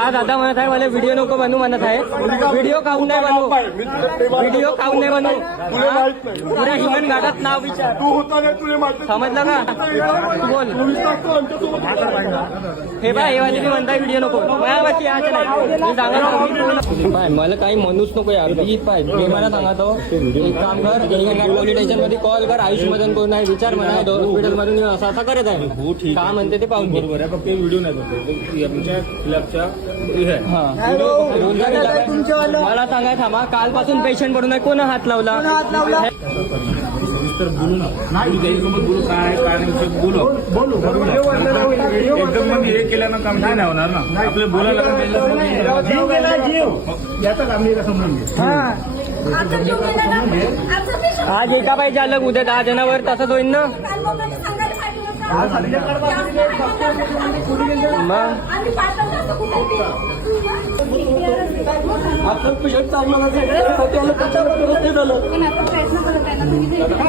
हा दादा म्हणत आहे मला व्हिडिओ नको बनवू म्हणत आहे. व्हिडिओ काहून नाही बनवू. व्हिडिओ काहून नाही बनवू. हा? पुऱ्या हिंगण घाटात नाव विचार. तू होता नाही तुला माहिती समजलं का? बोल. हे बाय हे मी म्हणताय व्हिडिओ नको. माझ्यापाशी यायचं नाही. मी सांगत आहे, मी बोलत- पाय मला काही म्हणूच नको यार. मी पाय मी मला सांगतो. एक काम कर पोलीस स्टेशनमध्ये कॉल कर. आयुष मदन कोण आहे विचार म्हणा. हॉस्पिटल मधून असं असं करत आहे. हो ठीक का म्हणते ते पाहून बरोबर आहे फक्त व्हिडिओ नाही आमच्या क्लबच्या हे. हा. मला सांगाय थांबा कालपासून पेशंट पडून आहे कोण हात लावला? सविस्तर बोलू ना बोलू त्याच्यासोबत बोलू काय आहे, काय नाही. विषय बोलू बोलू एकदम मग हे केल्यानं काम नाही होणार ना. आपले बोलायला पण त्याच्यासोबत- जीव गेला जीव. याचा आम्ही समजून घे? आमचा जीव गेला ना आमचा पेशंट आज एका पाहिजे आलं उद्या दहा जणांवर तसंच होईल ना. आपण पेशंट त्याच्याबरोबर झालं.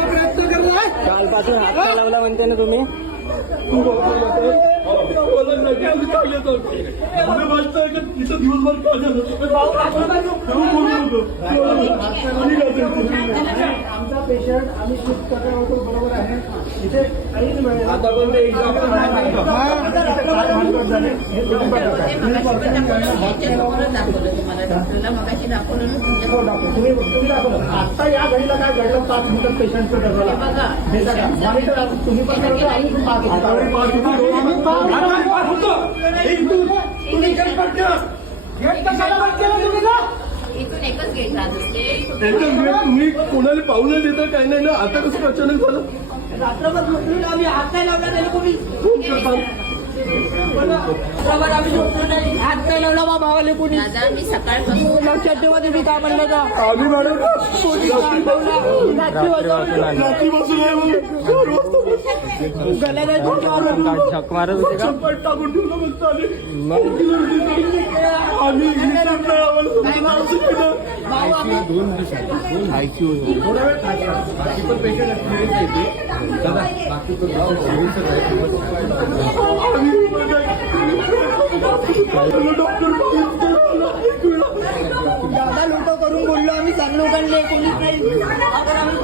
प्रयत्न करलाय कालपासून हात लावला म्हणते ना तुम्ही? दिवसभर? आमचा पेशंट आम्ही शिफ्ट करणार होतो बरोबर आहे. इथे काही वेळेला आता पण ते एकदा आपण नाही सांगतो. इथे काय भानगड झाले हे काय. हो, आता या घडीला काय घडलं? पाच मिनिटात पेशंटचं बघा. हे बघा मॉनिटर तुम्ही पण पाच. हे इथून एकच गेट असते. तुम्ही कोणाला पाहुणे देता काही नाही ना. आता कसं अचानक झालं? रात्रभर झोपलो आम्ही हात नाही लावला त्याला कोणी आम्ही झोपलो नाही. हात नाही लावला बा भावाले कोणी. मी सकाळपासून लक्षात ठेवा तुम्ही काय म्हणलं का आम्ही मॅडम कोणी काय बोलला रात्री वाजता रात्री बसून आहे मारत होते का? चप्पल टाकून ठेवलं आले आम्ही केलं. भाऊ आपण आम्ही डॉक्टर दादा लोक करून बोललो आम्ही चांगलं उघडले कोणीच नाही. आपण आम्ही